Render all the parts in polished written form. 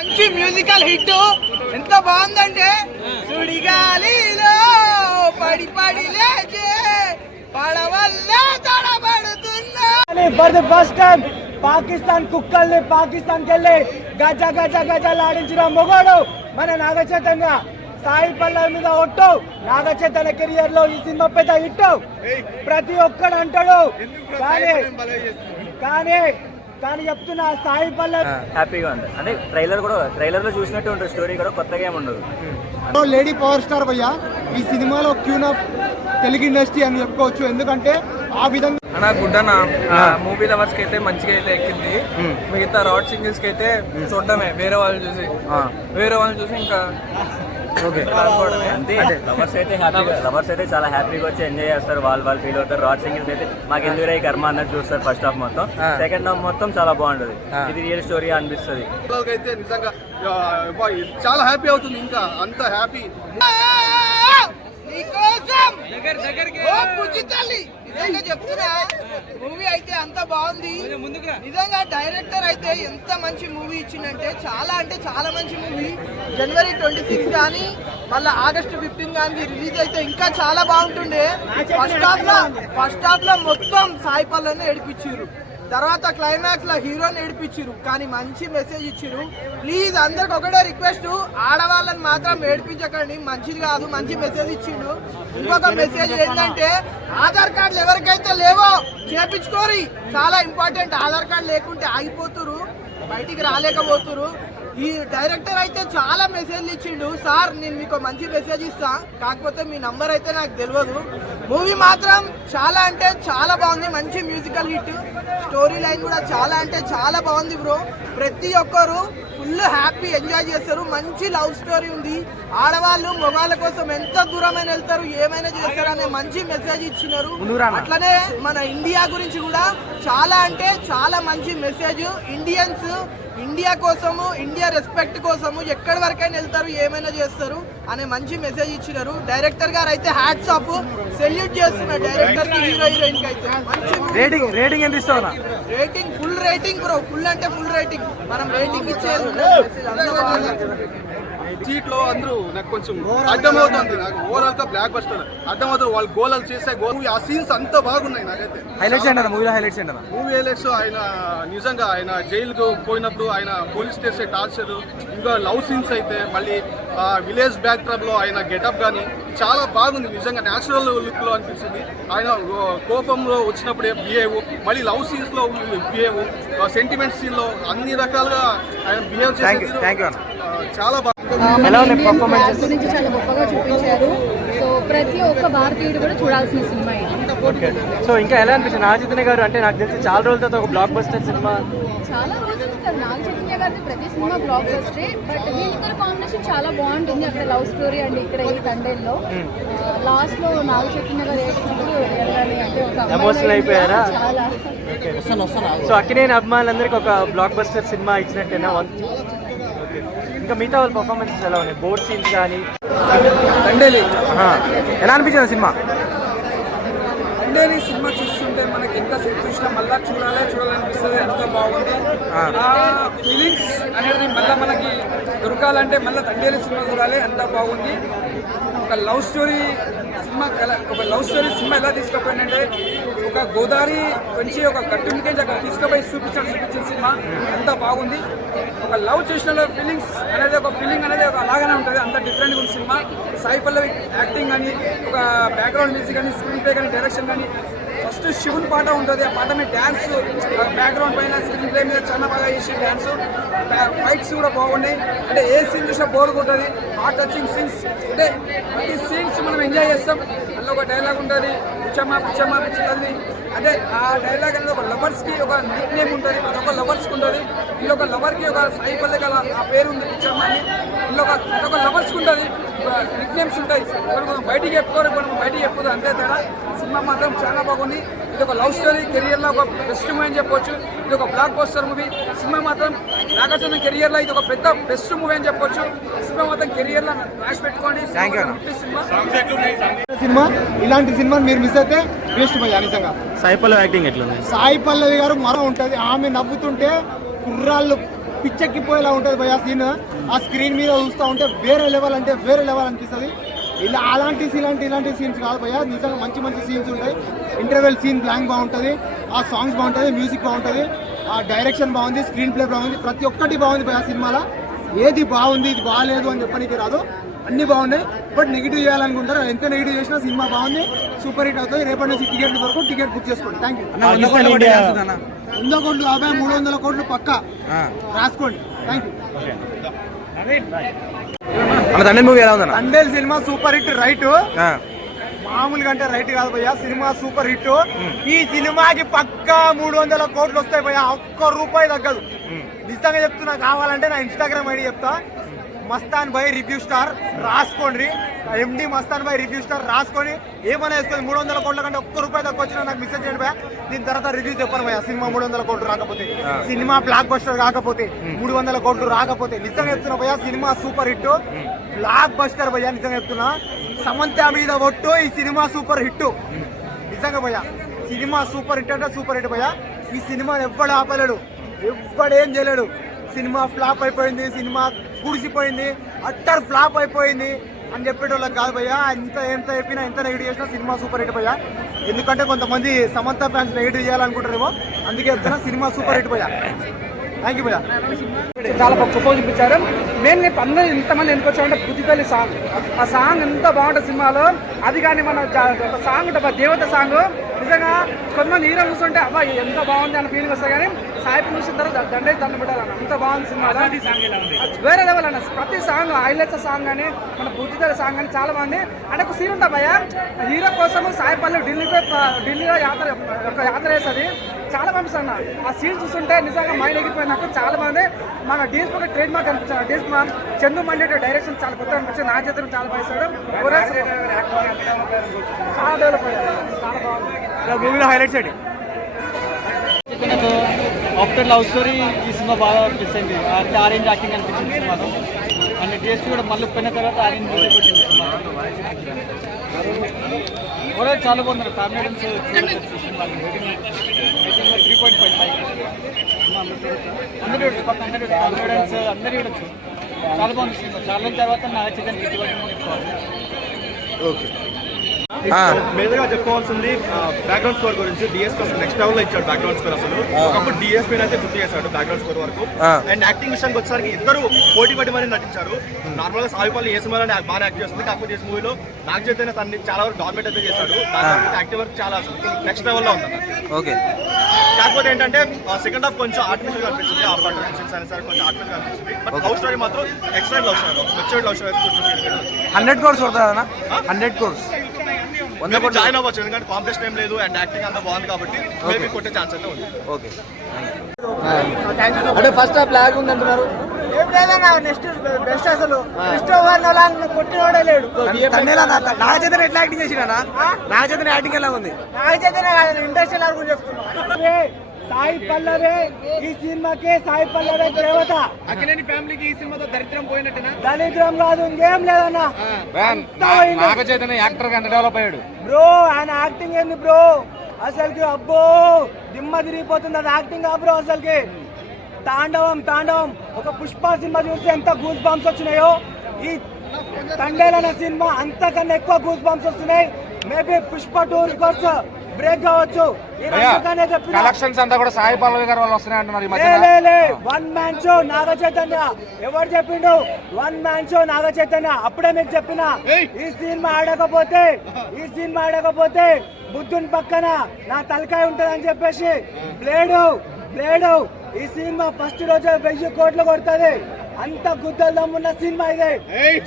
మంచి musical hit ఎంత బాగుందంటే సుడిగాలిలో పడి పడి లేచే పడవల్లే తడబడుతున్నా for the first time Pakistan కుక్కల్ని పాకిస్తాన్ కెళ్ళి గజ గజ గజలాడించిన మొగోడు మన నాగ చైతన్య. సాయి పల్లవి మీద ఒట్టు. నాగ చైతన్య కెరియర్ లో ఈ సినిమా పెద్ద హిట్ ప్రతి ఒక్కడు అంటాడు. కానీ చెప్తున్నా సాయి పల్లవి హ్యాపీగా ఉంది. అంటే ట్రైలర్ లో చూసినట్టు ఉంటుంది. స్టోరీ కూడా కొత్తగా ఏమి ఉండదు. లేడీ పవర్ స్టార్ భయ్య ఈ సినిమాలో క్యూన్ ఆఫ్ తెలుగు ఇండస్ట్రీ అని చెప్పుకోవచ్చు. ఎందుకంటే ఆ విధంగా గుడ్డన మూవీ లవర్స్ కి అయితే మంచిగా అయితే ఎక్కింది. మిగతా రాడ్ సింగిల్స్ కి అయితే చూడటమే వేరే వాళ్ళని చూసి ఇంకా అంతే. లవర్స్ అయితే చాలా హ్యాపీగా వచ్చి ఎంజాయ్ చేస్తారు. వాళ్ళు ఫీల్ అవుతారు. రాడ్ సింగిల్స్ అయితే మాకు ఎందుకు ఈ కర్మ అన్నది చూస్తారు. ఫస్ట్ హాఫ్ మొత్తం, సెకండ్ హాఫ్ మొత్తం చాలా బాగుంటది. ఇది రియల్ స్టోరీ అనిపిస్తుంది. అయితే నిజంగా చాలా హ్యాపీ అవుతుంది. ఇంకా అంత హ్యాపీ నిజంగా చెప్తున్నా మూవీ అయితే అంత బాగుంది. నిజంగా డైరెక్టర్ అయితే ఎంత మంచి మూవీ ఇచ్చిందంటే చాలా మంచి మూవీ. జనవరి 26 కానీ మళ్ళీ August 15 కానీ రిలీజ్ అయితే ఇంకా చాలా బాగుంటుండే. ఫస్ట్ హాఫ్ లో మొత్తం సాయి పల్లవిని ఏడిపించారు. తర్వాత క్లైమాక్స్ లో హీరోని ఏడిపించారు. కానీ మంచి మెసేజ్ ఇచ్చారు. ప్లీజ్ అందరికి ఒకటే రిక్వెస్ట్, ఆడవాళ్ళని మాత్రం ఏడిపించకండి, మంచిది కాదు. మంచి మెసేజ్ ఇచ్చిండు. ఇంకొక మెసేజ్ ఏంటంటే ఆధార్ కార్డులు ఎవరికైతే లేవో చేపించుకోరి. చాలా ఇంపార్టెంట్. ఆధార్ కార్డు లేకుంటే ఆగిపోతురు, బయటికి రాలేకపోతురు. ఈ డైరెక్టర్ అయితే చాలా మెసేజ్లు ఇచ్చిండు. సార్ నేను మీకు మంచి మెసేజ్ ఇస్తా, కాకపోతే మీ నంబర్ అయితే నాకు తెలియదు. మూవీ మాత్రం చాలా అంటే చాలా బాగుంది. మంచి మ్యూజికల్ హిట్. స్టోరీ లైన్ కూడా చాలా బాగుంది బ్రో. ప్రతి ఒక్కరు ఫుల్ హ్యాపీ ఎంజాయ్ చేస్తారు. మంచి లవ్ స్టోరీ ఉంది. ఆడవాళ్ళు మగవాళ్ళ కోసం ఎంత దూరమైన వెళ్తారు, ఏమైనా చేస్తారు అనే మంచి మెసేజ్ ఇచ్చినారు. అట్లనే మన ఇండియా గురించి కూడా చాలా మంచి మెసేజ్. ఇండియా కోసము, ఇండియా రెస్పెక్ట్ కోసము ఎక్కడి వరకైనా వెళ్తారు, ఏమైనా చేస్తారు అనే మంచి మెసేజ్ ఇచ్చినారు. డైరెక్టర్ గారు అయితే హ్యాట్స్ ఆఫ్, సెల్యూట్ చేస్తున్నారు డైరెక్టర్ కి, హీరోయిన్ కి అయితే. రేటింగ్ ఎంత ఇస్తావా? Rating full rating bro. Full అంటే ఫుల్ రేటింగ్. మనం రేటింగ్ ఇచ్చేది సీట్ లో అందరూ నాకు కొంచెం అర్థమవుతుంది. నాకు ఓవరాల్ గా బ్లాక్ బస్టర్ అర్థమవుతుంది. వాళ్ళు గోళాలు చేసే ఆ సీన్స్ అంత బాగున్నాయి. నాకైతే మూవీ హైలైట్స్ ఆయన నిజంగా ఆయన జైలుకు పోయినప్పుడు ఆయన పోలీస్ స్టేషన్ టార్చర్, ఇంకా లవ్ సీన్స్ అయితే మళ్ళీ విలేజ్ బ్యాక్ డ్రాప్ లో ఆయన గెటప్ కానీ చాలా బాగుంది. నిజంగా న్యాచురల్ లుక్ లో అనిపిస్తుంది. ఆయన కోపంలో వచ్చినప్పుడే బిహేవ్, మళ్ళీ లవ్ సీన్స్ లో బిహేవ్, సెంటిమెంట్ సీన్ లో అన్ని రకాలుగా ఆయన బిహేవ్ చేసేది చాలా బాగా. గురించి చాలా గొప్పగా చూపించారు. సో ప్రతి ఒక్క భారతీయుడు కూడా చూడాల్సిన సినిమా ఇది. సో ఇంకా ఎలా అనిపించింది నాగ చైతన్య గారు? అంటే నాకు తెలిసి చాలా రోజుల తర్వాత ఒక బ్లాక్ బస్టర్ సినిమా. చాలా రోజులు నాగ చైతన్య గారి ప్రతి సినిమా బ్లాక్ బస్టరే. బట్ వీళ్ళిద్దరు కాంబినేషన్ చాలా బాగుంటుంది. అక్కడ లవ్ స్టోరీ అండ్ ఇక్కడ ఈ తండేల్లో లాస్ట్ లో నాగ చైతన్య గారు వేసినప్పుడు అంటే ఒక ఎమోషనల్ అయిపోయారా? చాలా. సో అక్కినేని అభిమానులందరికీ ఒక బ్లాక్ బస్టర్ సినిమా ఇచ్చినట్టేనా? ఇంకా మిగతా వాళ్ళ పర్ఫార్మెన్సెస్ ఎలా ఉన్నాయి? బోర్డ్ సీన్స్ కానీ ఎలా అనిపించింది సినిమా? తండేలి సినిమా చూస్తుంటే మనకి ఎంత చూసినా మళ్ళీ చూడాలనిపిస్తుంది. ఎంత బాగుంది. ఫీలింగ్స్ అనేది మళ్ళీ మనకి దొరకాలంటే మళ్ళీ తండేలి సినిమా చూడాలి. అంత బాగుంది. ఒక లవ్ స్టోరీ సినిమా ఎలా తీసుకుపోయిందంటే ఒక గోదావరి నుంచి ఒక గట్టునికే తీసుకుపోయి చూపించిన సినిమా అంత బాగుంది. ఒక లవ్ చేసిన ఫీలింగ్స్ అనేది ఒక ఫీలింగ్ అనేది ఒక అలాగానే ఉంటుంది. అంత డిఫరెంట్గా ఉంది సినిమా. సాయి పల్లవి యాక్టింగ్ కానీ, ఒక బ్యాక్గ్రౌండ్ మ్యూజిక్ కానీ, స్క్రీన్ ప్లే కానీ, డైరెక్షన్ కానీ, ఫస్ట్ శివుని పాట ఉంటుంది. ఆ పాట మీద డ్యాన్స్ బ్యాక్గ్రౌండ్ పైన స్క్రీన్ ప్లే మీద చాలా బాగా చేసి డ్యాన్స్, ఫైట్స్ కూడా బాగున్నాయి. అంటే ఏ సీన్ చూసినా బోర్ కొట్టది. హార్ట్ టచింగ్ సీన్స్ అంటే ప్రతి సీన్స్ మనం ఎంజాయ్ చేస్తాం. అందులో ఒక డైలాగ్ ఉంటుంది, పిచ్చమ్మ పిచ్చుతుంది. అంటే ఆ డైలాగ్ అనేది ఒక లవర్స్కి ఒక నిక్ నేమ్ ఉంటుంది. అదొక లవర్స్కి ఉంటుంది. వీళ్ళు ఒక లవర్కి ఒక సాయి పల్లవి గల ఆ పేరు ఉంది పిచ్చమ్మ అని. వీళ్ళు అదొక లవర్స్కి ఉంటుంది. నిక్ నేమ్స్ ఉంటాయి. మనం బయటికి చెప్పుకోరు, మనం బయటికి చెప్పుకోదు. అంతే తేడా. సినిమా మాత్రం చాలా బాగుంది. ఇది ఒక లవ్ స్టోరీ, కెరియర్లో ఒక బెస్ట్ మూవీ అని చెప్పొచ్చు. ఇది ఒక బ్లాక్ బస్టర్ మూవీ. సినిమా మాత్రం నాగార్జున కెరియర్లో ఇది ఒక పెద్ద బెస్ట్ మూవీ అని చెప్పొచ్చు. సినిమా మాత్రం కెరియర్లో రాసి పెట్టుకోండి. సినిమా ఇలాంటి సినిమా మీరు మిస్ అయితే వేస్ట్ పోయా. నిజంగా సాయి పల్లవి యాక్టింగ్ ఎట్లా? సాయి పల్లవి గారు మరో ఉంటుంది. ఆమె నవ్వుతుంటే కుర్రాళ్ళు పిచ్చెక్కిపోయేలా ఉంటుంది భయ సీన్. ఆ స్క్రీన్ మీద చూస్తూ ఉంటే వేరే లెవెల్ అంటే వేరే లెవెల్ అనిపిస్తుంది. ఇలా ఇలాంటి సీన్స్ కాదు భయ, నిజంగా మంచి మంచి సీన్స్ ఉంటాయి. ఇంటర్వెల్ సీన్ బ్లాంక్ బాగుంటుంది, ఆ సాంగ్స్ బాగుంటుంది, మ్యూజిక్ బాగుంటుంది, ఆ డైరెక్షన్ బాగుంది, స్క్రీన్ ప్లే బాగుంది, ప్రతి ఒక్కటి బాగుంది భయ సినిమాలో. ఏది బాగుంది ఇది బాగాలేదు అని చెప్పడానికి రాదు, అన్ని బాగున్నాయి. బట్ నెగిటివ్ చేయాలనుకుంటారు, ఎంత నెగిటివ్ చేసినా సినిమా బాగుంది, సూపర్ హిట్ అవుతుంది. రేపటి నుంచి టికెట్ వరకు టికెట్ బుక్ చేసుకోండి. Thank you. 100 కోట్లు 300 కోట్లు పక్కా రాసుకోండి. Thank you. Thandel cinema super hit right, మామూలుగా అంటే రైట్ కాదు భయ్యా, సినిమా సూపర్ హిట్. ఈ సినిమాకి పక్కా 300 కోట్లు వస్తాయి భయ్యా, ఒక్క రూపాయి తగ్గదు. నిజంగా చెప్తున్నా, కావాలంటే నా ఇన్స్టాగ్రామ్ ఐడి చెప్తా, మస్తాన్ బై రివ్యూ స్టార్ రాసుకోండి. ఎండి మస్తాన్ బై రివ్యూ స్టార్ రాసుకొని ఏమైనా వేసుకోండి. 300 కోట్ల కంటే ఒక్క రూపాయి తక్కువ వచ్చినా నాకు మెసేజ్ చేయండి భయ్యా, దీని తర్వాత రివ్యూ చెప్పను భయ్యా. సినిమా 300 కోట్లు రాకపోతే, సినిమా బ్లాక్ బస్టర్ కాకపోతే, 300 కోట్లు రాకపోతే, నిజంగా చెప్తున్నా భయ్యా cinema super hit, block buster భయ్యా. నిజంగా చెప్తున్నా, సమంత మీద ఒట్టు, ఈ సినిమా సూపర్ హిట్. నిజంగా భయ్యా సినిమా సూపర్ హిట్ అంటే సూపర్ హిట్ భయ్యా. ఈ సినిమాని ఎవ్వడు ఆపలేడు, ఎవ్వడేం చేయలేడు. సినిమా ఫ్లాప్ అయిపోయింది, సినిమా కూడిసిపోయింది, అట్టర్ ఫ్లాప్ అయిపోయింది అని చెప్పేటోళ్ళకి కాదు భయ్యా. ఎంత చెప్పినా, ఎంత నెగిటివ్ చేసినా సినిమా సూపర్ హిట్ భయ్యా. ఎందుకంటే కొంతమంది సమంత ఫ్యాన్స్ నెగిటివ్ చేయాలనుకుంటారేమో, అందుకే చెప్తున్నా సినిమా సూపర్ హిట్ భయ్యా. థ్యాంక్ యూ భయ్యా. చాలా గొప్ప చూపించారు. మెయిన్ అందరూ ఇంతమంది ఎందుకు వచ్చామంటే బుద్ధిపల్లి సాంగ్, ఆ సాంగ్ ఎంత బాగుంటుంది సినిమాలో. అది కానీ మన సాంగ్ ఉంటుంది దేవత సాంగ్, నిజంగా కొంతమంది హీరో చూస్తుంటే అబ్బా ఎంత బాగుంది అన్న ఫీలింగ్ వస్తుంది. కానీ సాయిపు చూసిన తర్వాత దండే దండ పెట్టాలన్న, అంత బాగుంది సినిమాలో, వేరే లెవెల్ అన్న. ప్రతి సాంగ్ హైలైట్స్ సాంగ్ కానీ మన బుద్ధిపల్లి సాంగ్ కానీ చాలా బాగుంది. అంటే ఒక సీన్ ఉంటుంది భయ్య, హీరో కోసం సాయిపల్లి ఢిల్లీలో యాత్ర చేస్తుంది, చాలా పంపిస్తాను. ఆ సీన్ చూస్తుంటే నిజంగా మైండ్ ఎగిరిపోయింది నాకు, చాలా బాగుంది. మన డీఎస్పీ ఒక ట్రేడ్ మార్క్ అనిపించాడు. డీఎస్పీ చందు మండేట డైరెక్షన్ చాలా కొత్త అనిపించింది, నా చేతులు చాలా పైసాడు, చాలా డెవలప్ అయ్యాడు, చాలా బాగుంది. మూవీలో హైలైట్స్ ఏంటి? ఆఫ్టర్ లవ్ స్టోరీ ఈ సినిమా బాగా అనిపిస్తుంది. అంటే ఆరెంజ్ యాక్టింగ్ అనిపించింది సినిమాలో, అండ్ డిఎస్పీ కూడా మళ్ళీ పోయిన తర్వాత ఆరెంజ్ పెట్టింది సినిమా కూడా చాలా బాగున్నారు. ఫ్యామిలీ ఆడియన్స్ చూడొచ్చు సినిమాని. రేటింగ్ 3.5 అందరూ చూడొచ్చు, పక్క అందరూ ఫ్యామిలీ ఆడియన్స్ అందరూ చూడొచ్చు. చాలా బాగుంది సినిమా. చాలా రోజుల తర్వాత నాగ చైతన్య ఓకే. మేజర్గా చెప్పుకోవాల్సింది బ్యాక్గ్రౌండ్ స్కోర్ గురించి. డిఎస్పీ అసలు నెక్స్ట్ లెవెల్ లో ఇచ్చాడు బ్యాక్గ్రౌండ్ స్కోర్. అసలు ఒకప్పుడు డిఎస్పీ అయితే గుర్తు చేశాడు బ్యాక్గ్రౌండ్ స్కోర్ వరకు. అండ్ యాక్టింగ్ విషయానికి వచ్చేసరికి ఇద్దరు పోటీ పడి మరీ నటించారు. నార్మల్ గా సాయిపల్లి ఏ సినిమాలో బాగా యాక్ట్ చేస్తుంది, కాకపోతే ఈ మూవీలో నాగ చైతన్య తనని చాలా వరకు డామినేట్ అయితే చేశాడు. యాక్టింగ్ వర్క్ చాలా అసలు నెక్స్ట్ లెవెల్ లో ఉంది. ఓకే. కాకపోతే ఏంటంటే సెకండ్ హాఫ్ కొంచెం ఆర్టిఫిషియల్ అనిపించింది, ఆ కంట్రోల్ అయినా సరే కొంచెం ఆర్టిఫిషియల్ అనిపించింది. బట్ లవ్ స్టోరీ మాత్రం excellent love story, matured love story. 100 crores కొడతారా? 100 crores జాయిన్ అవ్వచ్చు, ఎందుకంటే కాంపిటీషన్ ఏం లేదు అండ్ యాక్టింగ్ అంతా బాగుంది కాబట్టి మేబీ కొట్టే ఛాన్స్ అయితే ఉంది. ఓకే. అంటే ఫస్ట్ హాఫ్ లాగ్ ఉంది అంటున్నారు. ఏం లేదన్నా, నెక్స్ట్ బెస్ట్ అసలు. క్రిస్టోఫర్ నోలాన్ కొట్టినోడే లేడు. నాగ చైతన్య ఎట్లా యాక్టింగ్ చేసినా? నాగ చైతన్య యాక్టింగ్ ఎలా ఉంది? నాగ చైతన్య కాదు, ఇండస్ట్రియల్ గురించి చెప్తున్నా. సాయి పల్లవి ఈ సినిమాకి, సాయి పల్లవి దేవత. అఖిలేని ఫ్యామిలీకి ఈ సినిమాతో దరిద్రం పోయినట్టేనా? దరిద్రం కాదు, ఇంకేం లేదన్నా. నాగ చైతన్య యాక్టర్ గా డెవలప్ అయ్యాడు బ్రో. ఆయన యాక్టింగ్ ఏంది బ్రో అసలుకి, అబ్బో దిమ్మ తిరిగిపోతుంది అది యాక్టింగ్. బ్రో అసలుకి తాండవం ఒక పుష్ప సినిమా చూసి ఎంత గూస్ బంప్స్ వచ్చినాయో, ఈ తండేల్ అనే సినిమా అంతకన్నా ఎక్కువ గూస్ బంప్స్ వస్తున్నాయి. మేబీ పుష్ప 2 రికార్డ్స్ బ్రేక్ కావచ్చు. కలెక్షన్స్ అంతా కూడా సాయి పల్లవి గారు వాళ్ళు వస్తున్నాయి అంటున్నారు. 1 మ్యాన్ షో నాగ చైతన్య. ఎవరు చెప్పిండు 1 మ్యాన్ షో నాగ చైతన్య? అప్పుడే మీకు చెప్పిన, ఈ సినిమా ఆడకపోతే బుద్ధుని పక్కన నా తలకాయ ఉంటది అని చెప్పేసి. బ్లేడు ఈ సినిమా ఫస్ట్ రోజు 1000 కోట్లు కొడుతుంది. అంత గుద్దలు దమ్మున్న సినిమా ఇదే.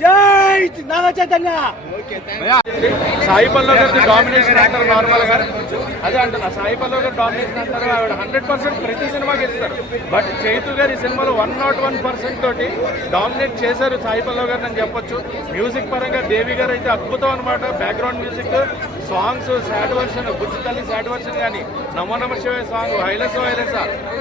జై నాగ చైతన్య. సాయి పల్లవి గారి డామినేషన్ అంటారు నార్మల్ గా, అదే అంటున్నా. సాయి పల్లవి గారు డామినేషన్ అంటారు, ఆవిడ 100% ప్రతి సినిమాకి ఇస్తారు. బట్ చైతు గారు ఈ సినిమాలో 101% తోటి డామినేట్ చేశారు సాయి పల్లవి గారు అని చెప్పొచ్చు. మ్యూజిక్ పరంగా దేవి గారు అయితే అద్భుతం అనమాట. Background music songs sad version Bujjithalli sad version కానీ నమో నమ శివాయ సాంగ్ హైలెస్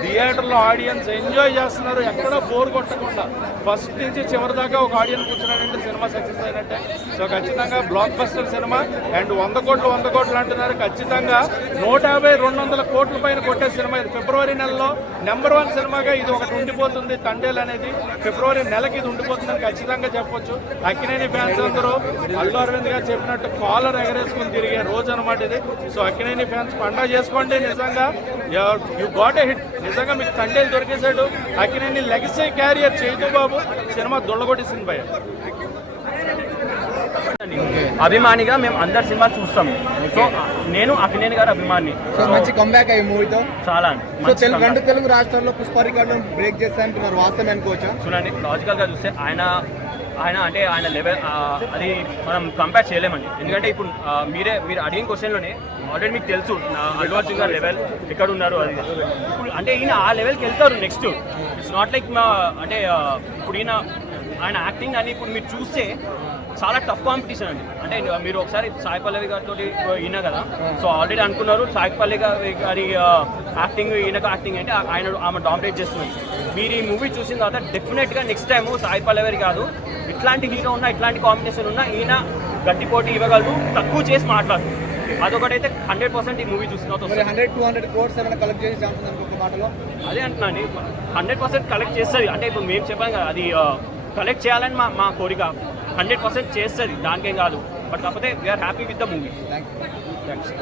థియేటర్లో ఆడియన్స్ ఎంజాయ్ చేస్తున్నారు, ఎక్కడో బోర్ కొట్టకుండా ఫస్ట్ నుంచి చివరి దాకా ఒక ఆడియన్స్ కూర్చున్నారంటే సినిమా సక్సెస్ అయినట్టే. సో ఖచ్చితంగా బ్లాక్ బస్టర్ సినిమా అండ్ 100 కోట్లు అంటున్నారు. ఖచ్చితంగా 150-200 కోట్ల పైన కొట్టే సినిమా ఇది. ఫిబ్రవరి నెలలో నెంబర్ 1 సినిమాగా ఇది ఒకటి ఉండిపోతుంది. తండేల్ అనేది ఫిబ్రవరి నెలకి ఇది ఉండిపోతుందని ఖచ్చితంగా చెప్పొచ్చు. అక్కినేని ఫ్యాన్స్ అందరూ అల్లు అరవింద్ గారు చెప్పినట్టు కాలర్ ఎగరేసుకుని తిరిగే రోజు అనమాట ఇది. సో అక్కినేని ఫ్యాన్స్ పండగ చేసుకోండి. నిజంగా యూ గాట్ ఎ హిట్. నిజంగా మీకు తండేలు దొరికేశాడు. అక్కినేని లెగసీ క్యారియర్ చైతూ బాబు సినిమా దొల్లగొట్టేసింది భయ. అభిమానిగా మేము అందరు సినిమా చూస్తాము. సో నేను అక్కినేని గారు అభిమాని. సో మంచి కంబ్యాక్ అయ్యి మూవీతో చాలా సో రెండు తెలుగు రాష్ట్రాల్లో పుష్ప రికార్డులను బ్రేక్ చేస్తాయంటున్నారు, వాస్తవం అనుకోవచ్చా? చూడండి, లాజికల్గా చూస్తే ఆయన అంటే ఆయన లెవెల్ అది మనం కంపేర్ చేయలేమండి. ఎందుకంటే ఇప్పుడు మీరు అడిగిన క్వశ్చన్లోనే ఆల్రెడీ మీకు తెలుసు అల్లు అర్జున్ గారు లెవెల్ ఎక్కడ ఉన్నారు. అది ఇప్పుడు అంటే ఈయన ఆ లెవెల్కి వెళ్తారు నెక్స్ట్. ఇట్స్ నాట్ లైక్ అంటే ఇప్పుడు ఆయన యాక్టింగ్ అని ఇప్పుడు మీరు చూస్తే చాలా టఫ్ కాంపిటీషన్ అండి. అంటే మీరు ఒకసారి సాయి పల్లవి గారితో ఈయన కదా, సో ఆల్రెడీ అనుకున్నారు సాయి పల్లవి గారి యాక్టింగ్ ఈయనకు యాక్టింగ్ అంటే ఆమె డామినేట్ చేస్తున్నారు. మీరు ఈ మూవీ చూసిన తర్వాత డెఫినెట్గా నెక్స్ట్ టైం సాయి పల్లవి కాదు, ఇట్లాంటి హీరో ఉన్నా ఇట్లాంటి కాంబినేషన్ ఉన్నా ఈయన గట్టి పోటీ ఇవ్వగలరు, తక్కువ చేసి మాట్లాడు. అదొకటైతే 100% ఈ మూవీ చూసిన తర్వాత 100-200 crores ఏమైనా కలెక్ట్ చేసే ఛాన్స్ ఉంది ఒక మాటలో. అదే అంటున్నాను, 100% కలెక్ట్ చేస్తుంది. అంటే ఇప్పుడు మేము చెప్పాం కదా, అది కలెక్ట్ చేయాలని మా కోరిక. 100% చేస్తుంది, దానికేం కాదు. బట్ కాకపోతే we are happy with the movie. Thanks.